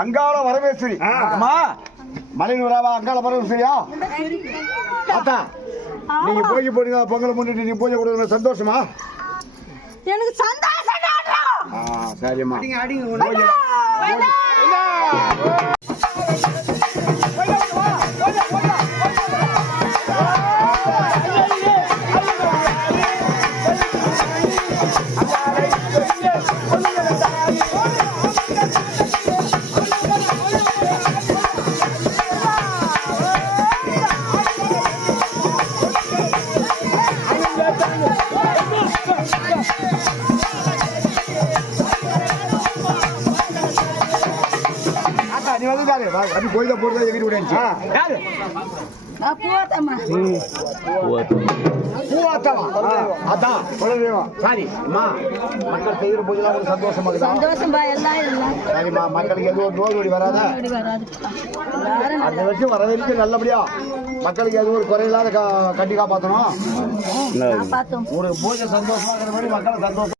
அங்காள வரவேஸ்வரி அம்மா மலைநூறாவா அங்காள வரவேஸ்வரியா அத்தா நீங்க பூஜை போடுங்க பொங்கலை முன்னிட்டு நீங்க பூஜை கொடுங்க சந்தோஷமா எனக்கு சந்தோஷம் சரிம்மா அடி கோயில போடுறது எகிரி விடுச்சு யாரு நான் பூவாத்தம்மா பூவாத்தம்மா அதான் குலதெய்வம் சரி அம்மா மக்கள் செய்கிற பூஜை ஒரு சந்தோஷமா இருக்குதா சந்தோஷமா எல்லாம் சரிம்மா மக்களுக்கு எதுவும் நோய் நொடி வராதா அந்த வருஷம் வர வரைக்கும் நல்லபடியா மக்களுக்கு எதுவும் ஒரு குறையில்லாத கட்டி காப்பாற்றணும் ஒரு பூஜை சந்தோஷமா இருக்கிற மாதிரி மக்களை சந்தோஷம்